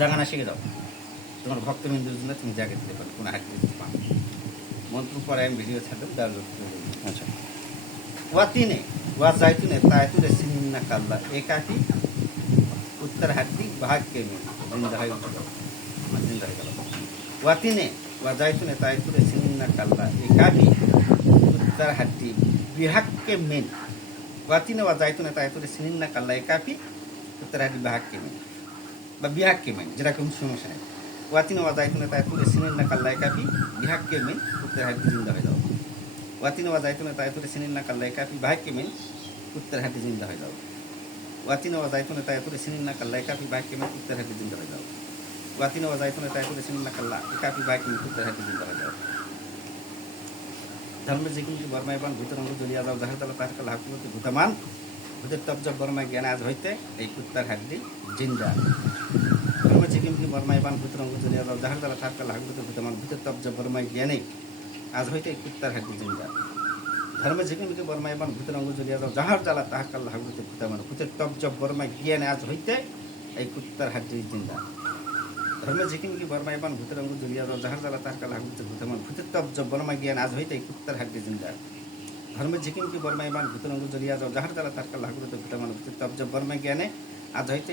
জাগানা শিখে যাও। তোমার ভক্তবিন্দুর জন্য তুমি জাগে দিতে পারো কোনো হাত দিতে পারো মন্ত্র পরে আমি ভিডিও ছাড়লাম তার আচ্ছা। ওয়াতিনে ওয়া জাইতুনে তাইতুরে সিন্না কাল্লা একাকি উত্তর হাড্ডি ভাগ কে মি জিন্দা হয়ে গেল জিন্দা হয়ে গেল। ওয়াতিনে ওয়া জাইতুনে তাইতুরে সিন্না কাল্লা একাকি উত্তর হাড্ডি বিহাগ কে মেন। ওয়াতিনে ওয়া জাইতুনে তাইতুরে সিন্না কাল্লা একাপি উত্তর হাড্ডি বিহাগ কে মেন। বা বিহাগ কে মেন যেটা কোনো সমস্যা নেই। ওয়াতিনে ওয়া জাইতুনে তাইতুরে সিন্না কাল্লা একাপি বিহাগ কে মেন উত্তর হাড্ডি জিন্দা হয়ে যাও। ওয়াতিনে ওয়া জাইতুনে তাইতুরে সিনিন্না কাল্লা একাপি ভাগ কে মেন উত্তর হাড্ডি জিন্দা হয়ে যাও। ওয়াতিনে ওয়া জাইতুনে তাইতুরে সিনিন্না কাল্লা একাপি ভাগ কে মেন উত্তর হাড্ডি জিন্দা হয়ে যাও। ওয়াতিনে ওয়া জাইতুনে তাইতুরে সিনিন্না কাল্লা একাপি ভাগ কে মেন উত্তর হাড্ডি জিন্দা হয়ে যাও। ধর্মের যে কিন্তু বর্মায়বান ভূতের অঙ্গ জ্বলিয়া যাও, যাহার তালা তাহার কাল হাকুমতি ভূতমান, ভূতের তবজ বর্মা জ্ঞান আজ হইতে এই কুত্তার হাড্ডি জিন্দা। ভূতের অঙ্গ জ্বলিয়া যাও যাহার তালা তাহার কাল হাকুমতি ভূতমান ভূতের তবজ বর্মা জ্ঞানে আজ হইতে কুত্তার হাড্ডি জিন্দা। ধর্ম ধর্মে ঝিকিমিকে বর্মায়বান ভূতের অঙ্গ জ্বলিয়া যাও যাহার জ্বালা তাহার কাল হাকুমতি ভূতমান ভূতের তবজ বর্মা জ্ঞানে আজ হইতে এই কুত্তার হাড্ডি জিন্দা। ধর্ম ধর্মে ঝিকিমিকি বর্মায়বান ভূতের অঙ্গ জ্বলিয়া যাও যাহার জ্বালা তাহার কাল হাকুমতি ভূতমান ভূতের তবজ বর্মা জ্ঞান আজ হইতে এই কুত্তার হাড্ডি জিন্দা। ধর্ম ধর্মের ঝিকিমিকি বর্মায়বান ভূতের অঙ্গ জ্বলিয়া যাও যাহার জ্বালা তাহার কাল হাকুমতি ভূতমান ভূতের তবজ বর্মা জ্ঞানে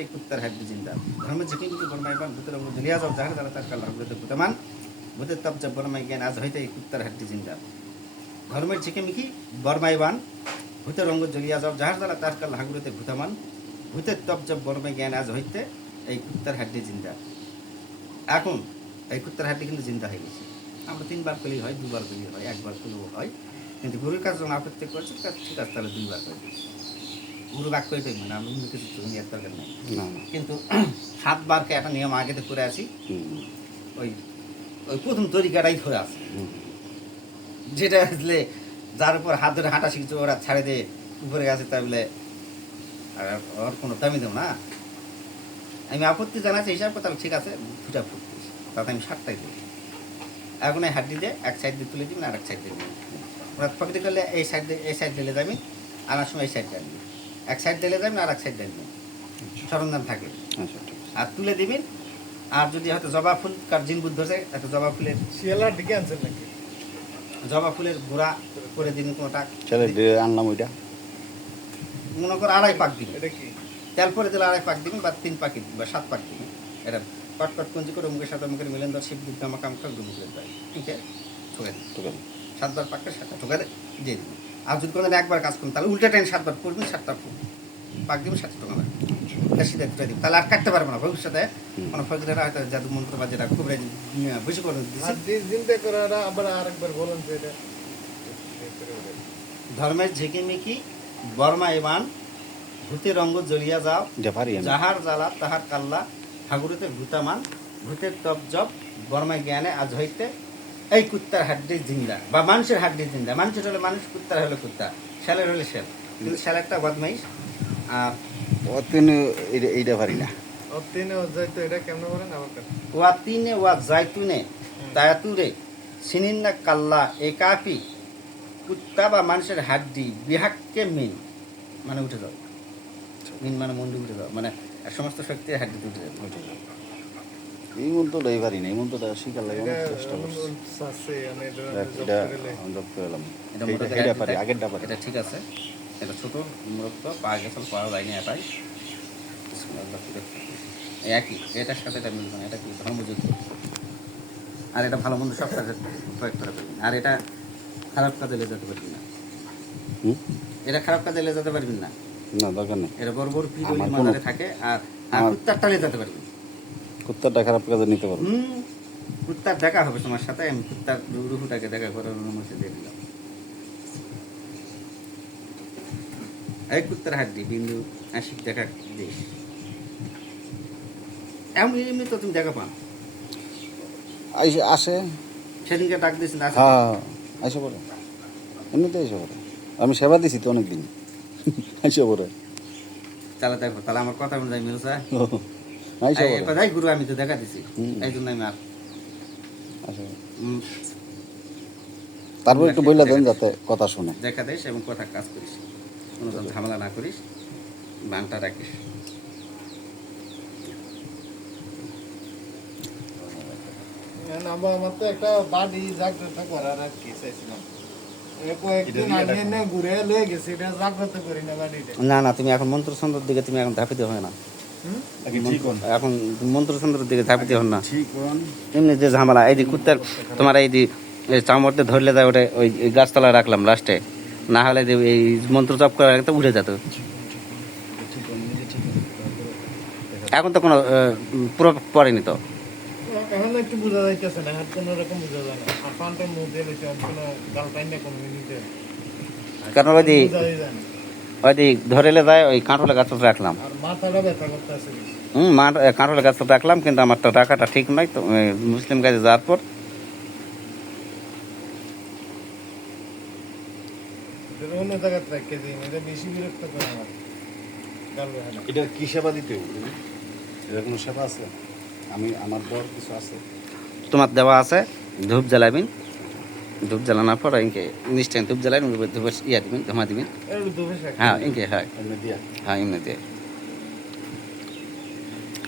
এই কুত্তার হাড্ডি জিন্দা। ধর্মের ঝিকিমিকি বর্মায়বান ভূতের অঙ্গ জ্বলিয়া যাও, যাহার জ্বালা তাহার কাল হাকুমতি ভূতমান। ভূতের তবজ বর্মা জ্ঞান আজ হইতে কুত্তার হাড্ডি জিন্দা। ধর্মের ঝিকিমিকি বর্মাইবান ভূতের অঙ্গ জ্বলিয়া যাও, যাহার দ্বারা তার কাল হাগুড়িতে ভূতামান। ভূতের তপ জব বর্মে জ্ঞান আজ হইতে এই কুত্তার হাড্ডি জিন্দা। এখন, এই কুত্তার হাড্ডি কিন্তু জিন্দা হয়ে গেছে। আমরা তিনবার করলেই হয়, দুবার করলেই হয়, একবার করলেও হয়। কিন্তু গুরুর কাছে যখন আপত্তি করছে তার ঠিক আছে, তাহলে দুইবার করে গুরু বাক করে দেখবেন আমরা অন্য কিছু এর দরকার নেই। কিন্তু সাতবারকে একটা নিয়ম আগে তো করে হুম, ওই ওই প্রথম তরিকাটাই ধরে আছে যেটা আসলে যার উপর হাত ধরে হাঁটা শিখছে ওরা ছাড়ে দিয়ে উপরে গেছে তাই বলে আর ওর কোনো দামি দেব না। আমি আপত্তি জানাচ্ছি হিসাব করে তাহলে ঠিক আছে দুটা ফুটতিস তাতে আমি ষাটটাই দিই এখন এই হাড্ডি দিয়ে এক সাইড দিয়ে তুলে দিবেন আর এক সাইড দিয়ে দিবেন ওরা পকেটে করলে এই সাইড দিয়ে এই সাইড দিলে যাবেন আনার সময় এই সাইড দিয়ে এক সাইড দিলে যাবেন আর এক সাইড দিয়ে দিবেন। সরঞ্জাম থাকে। আচ্ছা ঠিক আছে। আর তুলে দিবেন। আর যদি হয়তো জবা ফুল কার জিন বুদ্ধ আছে একটা জবা ফুলের শিয়ালার দিকে আনছেন নাকি? জবা ফুলের গোড়া করে দিন কোনোটা। আনলাম ওইটা। মনে করো আড়াই পাক দিবেন। এটা কি? তেল পরে দিলে আড়াই পাক দিবেন বা তিন পাকি দিবেন বা সাত পাক দিন এটা কট কট কুঞ্জি করে মুখের সাথে মুখের মিলেন ধর শিব দিক জামা কাম করে মুখের দেয়। ঠিক আছে? ঠোকে ঠিক আছে সাতবার পাকটা সাতটা ঠোকে দিয়ে দিবেন। আর যদি কোনো একবার কাজ করুন তাহলে উল্টা টাইম সাতবার করবেন সাতটা ফুল পাক দিবেন সাতটা টোকা সিধা তাহলে আর কাটতে পারব না। ভবিষ্যতে কোনো ফজরেরা হয়তো জাদু মন্ত্র বা যেটা খুব বেশি করে দিনতে করাটা আবার আরেকবার বলেন যে ধর্মের ঝিকিমিকি বর্মা ইমান ভূতের রঙ্গ জ্বলিয়া যাও যাহার জ্বালা তাহার কাল্লা ঠাকুরেতে ভূতামান ভূতের তপ জপ বর্মা জ্ঞানে আজ হইতে এই কুত্তার হাড্ডি জিন্দা বা মানুষের হাড্ডি জিন্দা। মানুষের হলে মানুষ কুত্তার হলে কুত্তা। শ্যালের হলে শ্যাল। কিন্তু শ্যালেরটা বদমাইশ। আর ও তিন এইটা- পারি না। ও তিনে যাইতো এটা কেমন বলেন? আবার কেন ওয়া তিনে ওয়া জাইতুনে তায়াতুরে সিনিন্না কাল্লা একাপি কুত্তা বা মানুষের হাড্ডি বিহাক্কে মিন। মানে উঠে যাও। মিন মানে মন্ডি উঠে যাও। মানে সমস্ত শক্তির হাড্ডিতে উঠে যাবে ওইটা। এই মন্ত্রটা এই পারি না এই মন্ত্রটা শিকার লাগে এটা অনেক চেষ্টা করছি। জব পারি আগেরটা পারি ঠিক আছে। এটা ছোট মূলত এটাই একই। এটার সাথে এটা মিলবে না এটা কি আর এটা ভালো মন্দ সব কাজে প্রয়োগ করা পারবি আর এটা খারাপ কাজে লে যেতে পারবি না। হুম? এটা খারাপ কাজে লে যেতে পারবি না। না দরকার নেই। এটা বড় বড় মাজারে থাকে আর কুত্তারটা লে যেতে পারবি কুত্তারটা খারাপ কাজে নিতে পারব। কুত্তার দেখা হবে তোমার সাথে আমি কুত্তার রুহুটাকে দেখা করার অনুমতি দিয়ে দিলাম। এই কুত্তার হাড্ডি বিন্দু আশিক দেখা দেশ এমনি এমনি তো তুমি দেখা পান আসে। সেদিনকে ডাক দিয়েছেন আসে। হ্যাঁ আইসে পড়ে। এমনিতে আইসে পড়ে। আমি সেবা দিছি তো অনেকদিন। আইসে পড়ে। তাহলে দেখো তাহলে আমার কথা অনুযায়ী মিলছে। কথাই গুরু আমি তো দেখা দিছি। এই জন্য আমি আর আসে উম, তারপর একটু বললে দেন যাতে কথা শুনে। দেখা দিস এবং কথা কাজ করিস। কোনো ঝামেলা না করিস। বানটা রাখিস। আমার তো একটা বাড়ি জাগ্রত করার আর কি চাইছিলাম। না না না তুমি এখন মন্ত্রচন্দ্রের দিকে তুমি এখন ধাপিতে হয় না? এখন মন্ত্রচন্দ্রের দিকে ধাপিতে হন না। এমনি যে ঝামেলা এই যে কুত্তার তোমার এই যে চামড়তে ধরলে যায় ওটা ওই ওই গাছতলা রাখলাম লাস্টে না হলে যে এই মন্ত্র জপ করা তো উঠে যেত। এখন তো কোনো আহ, প্রভাব পড়েনি তো। কারণ ওই যায় ওই যে ধরেলে যায় ওই কাঁঠলে গাছ রাখলাম। আর মাথাটা ব্যথা করতেছে হুম মা কাঁঠলে গাছ রাখলাম কিন্তু আমার তো টাকাটা ঠিক নয় তো মুসলিম কাজে যাওয়ার পর। এটা বেশি বিরক্ত করে আমার। গাল ব্যথা এটা কি সেবা দিতে এটা কোনো সেবা আছে? আমি আমার বর কিছু আছে? তোমার দেওয়া আছে ধূপ জ্বালাবিন। ধূপ জ্বালানোর পর ইনকে নিশ্চয় ধূপ জ্বালাবেন ধূপের ইয়া দিবেন ধমা দিবেন। হ্যাঁ ইনকে হয়। এমনি দিয়া। হ্যাঁ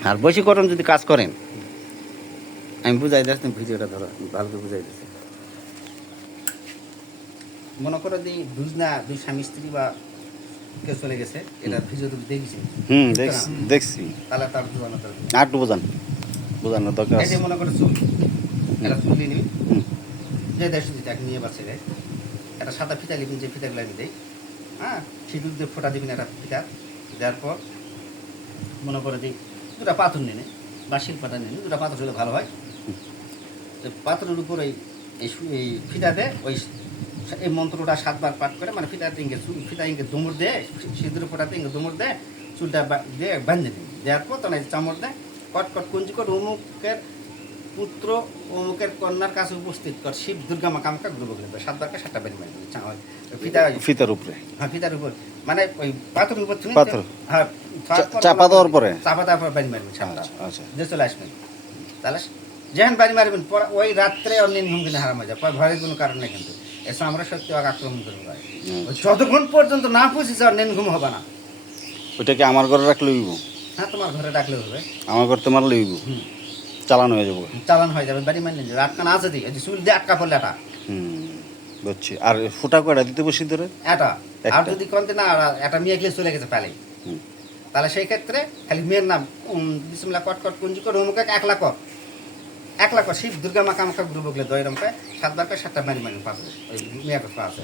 আর বশীকরণ যদি কাজ করেন আমি বুঝাই দিচ্ছি ভিডিওটা ধরো ভালো করে বুঝাই দিচ্ছি মনে করো যে দুজনা দুই স্বামী স্ত্রী বা কেউ চলে গেছে এটা ভিডিও তুমি দেখেছি। হুম দেখছি দেখছি। তাহলে তার তার আর বোঝান। বোঝানোর দরকার আছে। মনে করো চুল। এটা চুল নিয়ে নিবি। হুম। যে দেশ দিতে এক নিয়ে বাচ্চা গায়ে একটা সাদা ফিতা নিবেন যে ফিতাগুলো আমি দেই। হ্যাঁ? সিঁদুর দিয়ে ফোটা দিবেন একটা ফিতা। দেওয়ার পর মনে করে যে দুটা পাথর নিনে বা শিল্পাটা নিনে দুটা পাথর হলে ভালো হয়। তো পাথরের উপর এই এই ফিতা দে, ওই এই মন্ত্রটা সাতবার পাঠ করে মানে ফিতা ইঙ্গে চুল ফিতা ইঙ্গে দুমুর দে, সিঁদুর ফোটাতে ইঙ্গে দুমুর দে, চুলটা দিয়ে বাঁধে দিন দেওয়ার পর তখন চামড় দেয় কট কট কুঞ্জি কর অমুকের পুত্র অমুকের কন্যার কাছে উপস্থিত কর। শিব দুর্গা মা কামকা গ্রহ গেলে সাতবারকে সাতটা বেরি মারি ফিতা ফিতার উপরে। হ্যাঁ ফিতার উপর। মানে ওই পাথরের উপর তুমি পাথর। হ্যাঁ চাপা দেওয়ার পরে? চাপা দেওয়ার পর বাড়ি মারবেন সাতটা যে চলে আসবেন তাহলে যেহেন বাড়ি মারবেন পরে ওই রাত্রে অন্য ঘুম কিনে হারাম হয়ে যায়। পরে ভয়ের কোনো কারণ নেই কিন্তু। এসব আমরা সত্যি আক্রমণ করব যতক্ষণ পর্যন্ত না পৌঁছেছে আর নেন ঘুম হবে না। ওইটাকে আমার ঘরে রাখলে হইব। হ্যাঁ তোমার ঘরে রাখলে হবে। আমার ঘর তোমার লইব। হুম। চালানো হয়ে যাব। চালান হয়ে যাবে বাড়ি যাবে আটকানা আছে দিকে চুল দিয়ে আটকা পড়লে এটা। হুম বুঝছি। আর ফুটা কয়টা দিতে বসি ধরে এটা। আর যদি কন্তে না আর এটা মেয়ে গেলে চলে গেছে পালে তাহলে সেই ক্ষেত্রে খালি মেয়ের নাম বিসমলা কট কট কুঞ্জি কর অমুক এক লাখ কর। এক লাখ কর। শিব দুর্গা মা কামকা গ্রুপ গেলে দয়রম পায় সাতবার করে সাতটা বাড়ি মারি পাশে ওই মেয়ে কথা আছে।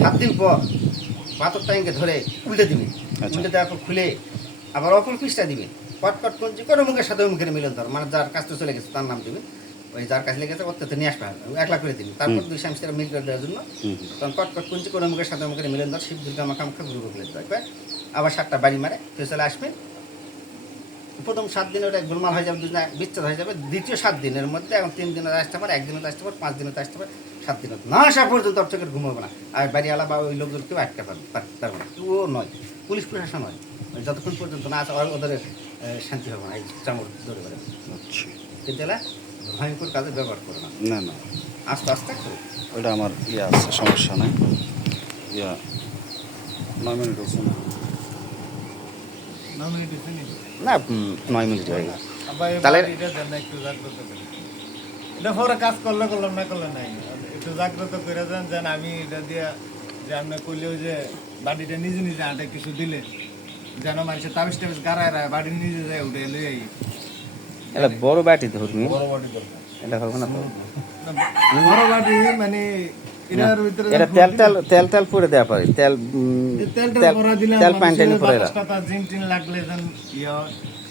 সাত দিন পর পাথর টাইমকে ধরে উল্টে দিবি। আচ্ছা। উল্টে দেওয়ার পর খুলে আবার অপর পৃষ্ঠা দিবি। কট কুঞ্জি কর অমুকের সাথে অমুকের মিলন ধর। মানে যার কাছে চলে গেছে তার নাম দিবি। ওই যার কাছে লেগেছে ওর তো নিয়ে আসবে এক লাখ করে দিবি। তারপর দুই স্বামী মিল করে দেওয়ার জন্য তখন কট কুঞ্চি করে মুখের সাথে মুখের মিলন ধর। শিব দুর্গা মাখা মুখে গুরু বকলে দেখবে আবার সাতটা বাড়ি মারে তুই চলে আসবে। প্রথম সাত দিনে ওটা গোলমাল হয়ে যাবে দুজনে বিচ্ছেদ হয়ে যাবে। দ্বিতীয় সাত দিনের মধ্যে এখন তিন দিনে আসতে পারে একদিনে আসতে পারে পাঁচ দিনে আসতে পারে সাত দিনে না আসা পর্যন্ত তোর চোখের ঘুমাবো না। আর বাড়িওয়ালা বা ওই লোকজন কেউ আটকে পারবে পার- পারবে না। ও নয় পুলিশ প্রশাসন নয়। যতক্ষণ পর্যন্ত না আসে ওর- ওদের শান্তি হবে না এই চামড় ধরে বুঝছি কিন্তু এলা ভয়ঙ্কর কাজে ব্যবহার করে না। না না। আস্তে আস্তে করো। ওইটা আমার ইয়ে আছে সমস্যা নাই। ইয়া নয় মিনিট হচ্ছে না? না মিনিট চিনি না নয় মিনিট হয়ে তাহলে- এটা দেন একটু জাগ্রত করে। এটা পরে কাজ করলে করলাম না করলে নাই। একটু জাগ্রত করে দেন যেন আমি এটা দিয়ে যে আপনি করলেও যে বাড়িটা নিজে নিজে আটে কিছু দিলে যেন মানুষের তাবিজ টাবিজ গাড়ায় রায় বাড়ি নিজে যায় উঠে এলে এটা বড় বাটি ধরবি। বড় বাড়ি দরকার এটা হবে না বড় বাড়ি মানে এটা তেল তেল তেল তেল পুড়ে দেওয়া পারে। তেল তেল তেল পানি টানি লাগলে যেন ইয়ে।